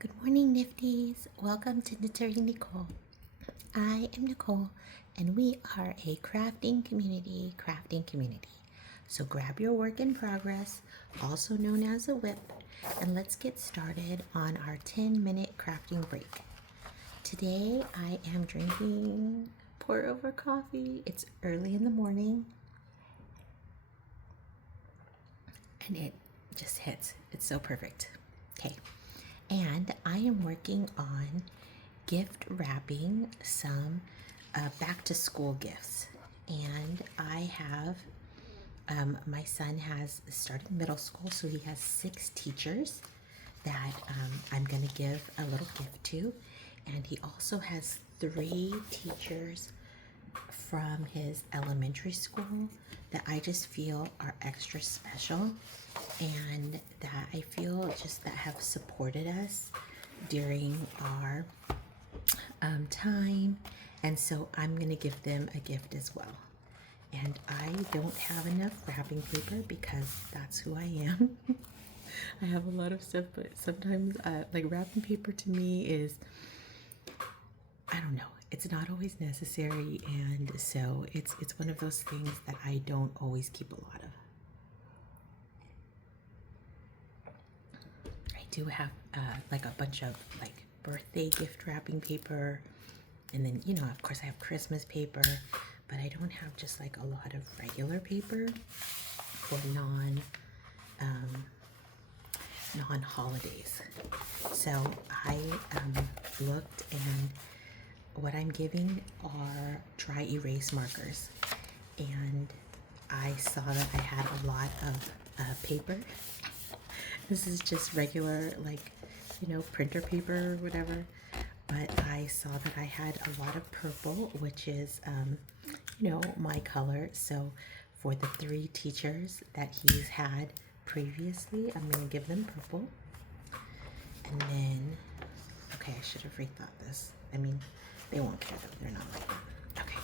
Good morning, Nifties. Welcome to Knittery Nicole. I am Nicole, and we are a crafting community. So grab your work in progress, also known as a whip, and let's get started on our 10-minute crafting break. Today, I am drinking pour over coffee. It's early in the morning, and it just hits. It's so perfect. Okay. And I am working on gift wrapping some back to school gifts. And I have, my son has started middle school, so he has 6 teachers that I'm going to give a little gift to. And he also has 3 teachers from his elementary school that I just feel are extra special and that I feel just that have supported us during our time. And so I'm going to give them a gift as well. And I don't have enough wrapping paper because that's who I am. I have a lot of stuff, but sometimes like wrapping paper to me is, I don't know, it's not always necessary, and so it's one of those things that I don't always keep a lot of. I do have like a bunch of like birthday gift wrapping paper, and then of course I have Christmas paper, but I don't have just like a lot of regular paper for non-holidays. So I looked, and what I'm giving are dry erase markers, and I saw that I had a lot of paper. This is just regular, like, printer paper or whatever, but I saw that I had a lot of purple, which is, my color. So for the 3 teachers that he's had previously, I'm going to give them purple. And then, okay, I should have rethought this. I mean, they won't care though. They're not like that. Okay.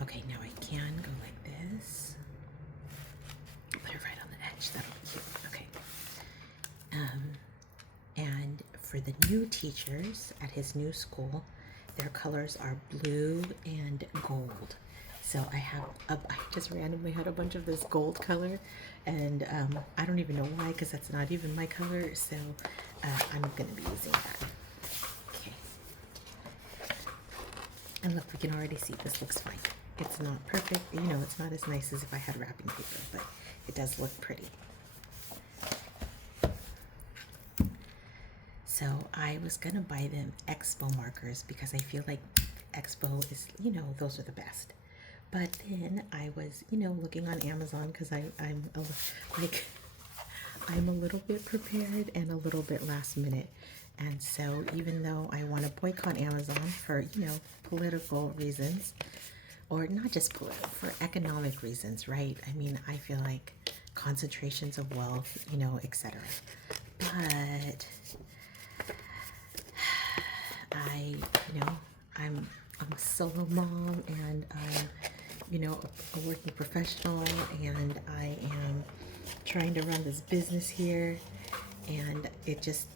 Okay, now I can go like this. Put it right on the edge. That'll be cute. Okay. And for the new teachers at his new school, their colors are blue and gold. So I just randomly had a bunch of this gold color, and I don't even know why, because that's not even my color. So I'm going to be using that. Okay. And look, we can already see this looks fine. It's not perfect. It's not as nice as if I had wrapping paper, but it does look pretty. So I was going to buy them Expo markers because I feel like Expo is, those are the best. But then I was, looking on Amazon because I'm a little bit prepared and a little bit last minute. And so even though I want to boycott Amazon for, political reasons, or not just political, for economic reasons, right? I mean, I feel like concentrations of wealth, etc. But I'm a solo mom, and I'm, a working professional, and I am trying to run this business here, and it's just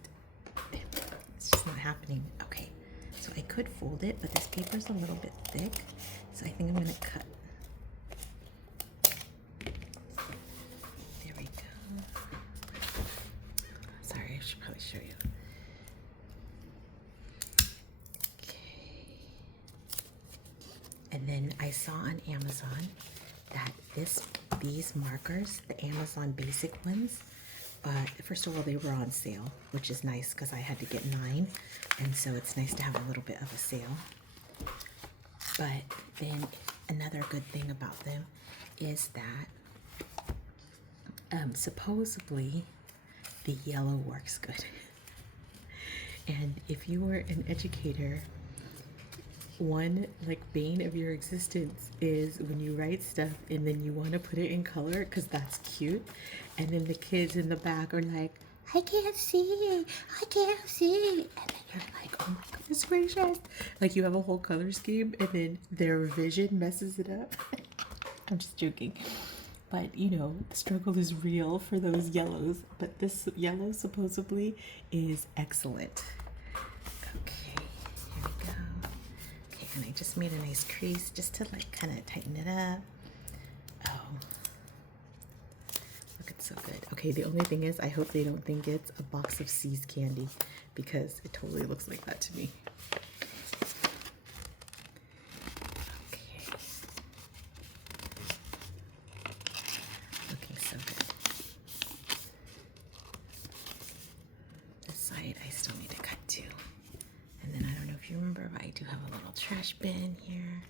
not happening. Okay, so I could fold it, but this paper's a little bit thick, so I think I'm gonna cut. There we go. Sorry, I should probably show you. And then I saw on Amazon that these markers, the Amazon basic ones, first of all, they were on sale, which is nice because I had to get 9, and so it's nice to have a little bit of a sale. But then another good thing about them is that supposedly the yellow works good. And if you were an educator, one like bane of your existence is when you write stuff and then you want to put it in color because that's cute, and then the kids in the back are like, I can't see, and then you're like, oh my goodness gracious, like you have a whole color scheme and then their vision messes it up. I'm just joking, but you know, the struggle is real for those yellows. But this yellow supposedly is excellent. Okay, here we go. Okay, and I just made a nice crease just to like kind of tighten it up. Oh, look, it's so good. Okay, the only thing is I hope they don't think it's a box of See's candy because it totally looks like that to me. Okay. Looking so good. This side I still need to cut too. And then I don't know if you remember, but I do have a little trash bin here.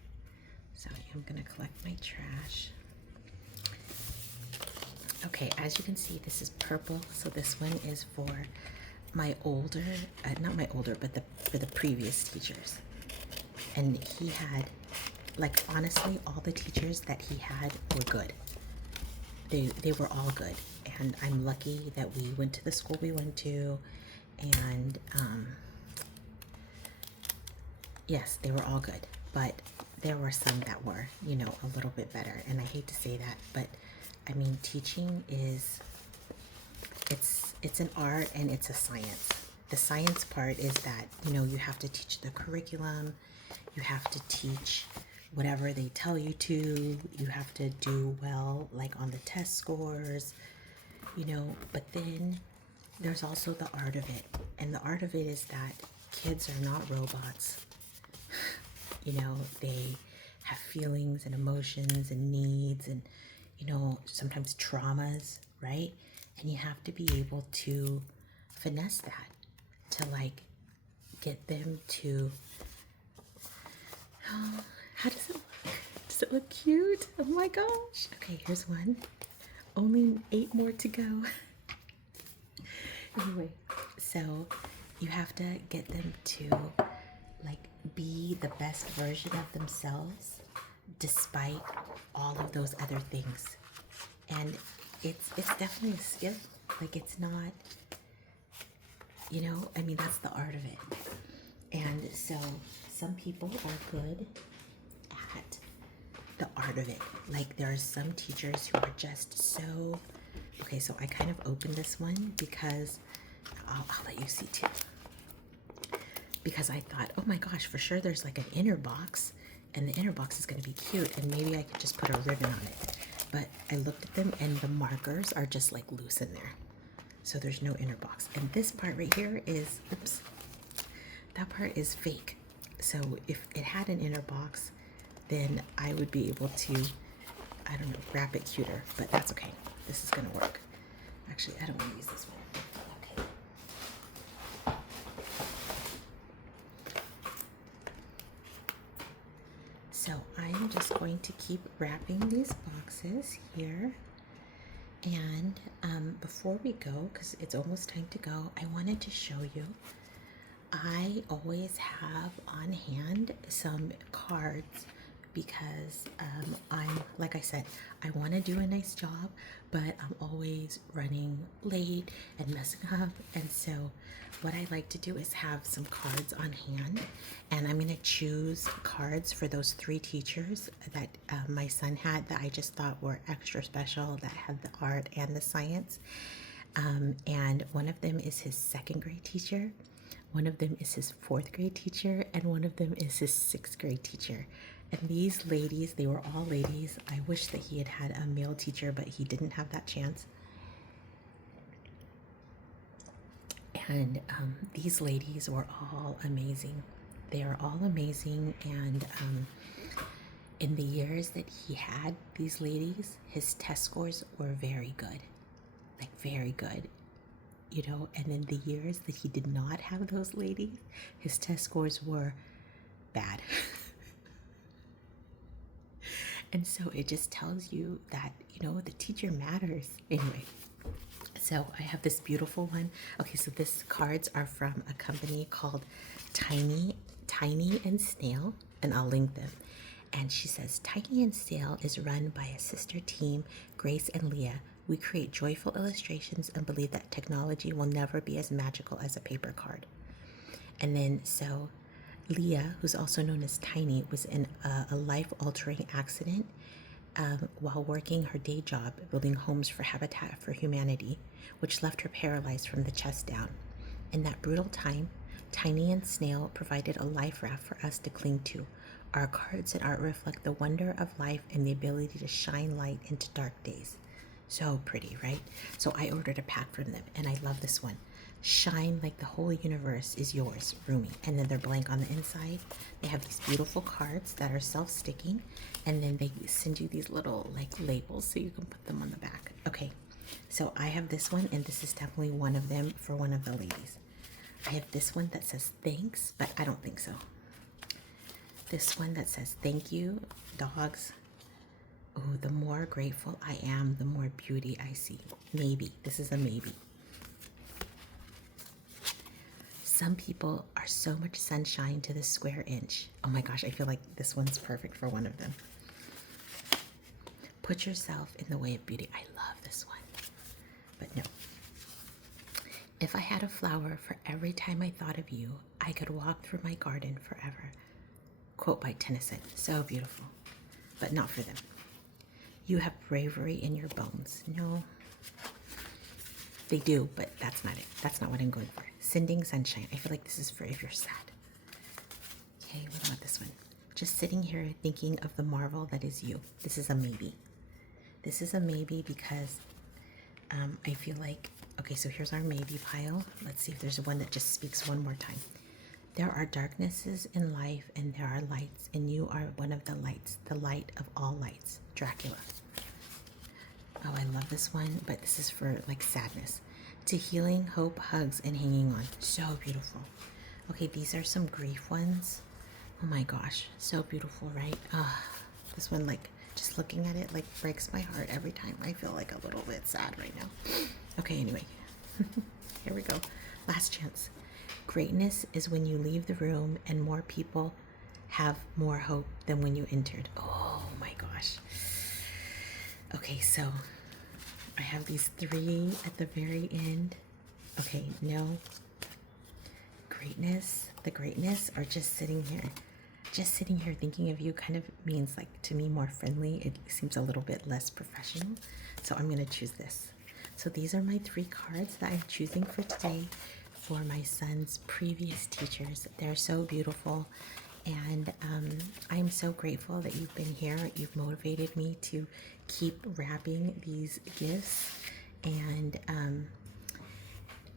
So I'm gonna collect my trash. Okay, as you can see, this is purple. So this one is for my older, not my older, but for the previous teachers. And he had, like, honestly, all the teachers that he had were good. They were all good. And I'm lucky that we went to the school we went to. And yes, they were all good. But there were some that were, you know, a little bit better. And I hate to say that, but I mean, teaching is, it's an art and it's a science. The science part is that, you know, you have to teach the curriculum, you have to teach whatever they tell you to, you have to do well, like on the test scores, you know, but then there's also the art of it. And the art of it is that kids are not robots. You know, they have feelings and emotions and needs and, you know, sometimes traumas, right? And you have to be able to finesse that, to like get them to, oh, how does it look? Does it look cute? Oh my gosh. Okay, here's one. Only 8 more to go. Anyway, so you have to get them to like be the best version of themselves despite all of those other things. And it's definitely a skill. Like, it's not, you know, I mean, that's the art of it. And so some people are good at the art of it. Like, there are some teachers who are just so, okay, so I kind of opened this one because I'll let you see too. Because I thought, oh my gosh, for sure there's like an inner box, and the inner box is going to be cute, and maybe I could just put a ribbon on it. But I looked at them and the markers are just like loose in there. So there's no inner box. And this part right here is, oops, that part is fake. So if it had an inner box, then I would be able to, I don't know, wrap it cuter, but that's okay. This is going to work. Actually, I don't want to use this one. So I'm just going to keep wrapping these boxes here. And before we go, because it's almost time to go, I wanted to show you, I always have on hand some cards because I'm, like I said, I want to do a nice job, but I'm always running late and messing up. And so what I like to do is have some cards on hand, and I'm going to choose cards for those 3 teachers that my son had that I just thought were extra special, that had the art and the science. And one of them is his 2nd grade teacher. One of them is his 4th grade teacher, and one of them is his 6th grade teacher. And these ladies, they were all ladies. I wish that he had had a male teacher, but he didn't have that chance. And these ladies were all amazing. They are all amazing. And in the years that he had these ladies, his test scores were very good, like very good. You know, and in the years that he did not have those ladies, his test scores were bad. And so it just tells you that, you know, the teacher matters. Anyway, so I have this beautiful one. Okay, so these cards are from a company called Tiny and Snail, and I'll link them. And she says, Tiny and Snail is run by a sister team, Grace and Leah. We create joyful illustrations and believe that technology will never be as magical as a paper card. And then so Leah, who's also known as Tiny, was in a life-altering accident, while working her day job building homes for Habitat for Humanity, which left her paralyzed from the chest down. In that brutal time, Tiny and Snail provided a life raft for us to cling to. Our cards and art reflect the wonder of life and the ability to shine light into dark days. So pretty, right? So I ordered a pack from them, and I love this one. Shine like the whole universe is yours, Rumi. And then they're blank on the inside. They have these beautiful cards that are self-sticking, and then they send you these little like labels so you can put them on the back. Okay, so I have this one, and this is definitely one of them for one of the ladies. I have this one that says thanks, but I don't think so. This one that says thank you, dogs. Oh, the more grateful I am, the more beauty I see. Maybe. This is a maybe. Some people are so much sunshine to the square inch. Oh my gosh, I feel like this one's perfect for one of them. Put yourself in the way of beauty. I love this one. But no. If I had a flower for every time I thought of you, I could walk through my garden forever. Quote by Tennyson. So beautiful. But not for them. You have bravery in your bones. No. They do, but that's not it. That's not what I'm going for. Sending sunshine. I feel like this is for if you're sad. Okay, what about this one? Just sitting here thinking of the marvel that is you. This is a maybe. This is a maybe because I feel like, okay, so here's our maybe pile. Let's see if there's one that just speaks one more time. There are darknesses in life and there are lights, and you are one of the lights, the light of all lights. Dracula. Oh, I love this one, but this is for like sadness. To healing, hope, hugs, and hanging on. So beautiful. Okay, these are some grief ones. Oh my gosh, so beautiful, right? This one, like, just looking at it, like, breaks my heart every time. I feel like a little bit sad right now. Okay, anyway, here we go. Last chance. Greatness is when you leave the room and more people have more hope than when you entered. Oh my gosh. Okay, so I have these three at the very end. Okay, no. Greatness, the greatness, or just sitting here. Just sitting here thinking of you kind of means, like, to me, more friendly. It seems a little bit less professional. So I'm going to choose this. So these are my three cards that I'm choosing for today for my son's previous teachers. They're so beautiful. And I'm so grateful that you've been here. You've motivated me to keep wrapping these gifts. And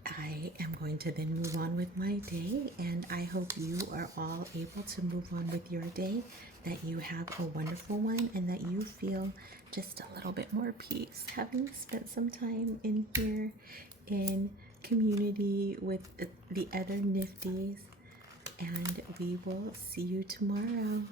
I am going to then move on with my day. And I hope you are all able to move on with your day, that you have a wonderful one, and that you feel just a little bit more peace having spent some time in here in community with the other Nifties. And we will see you tomorrow.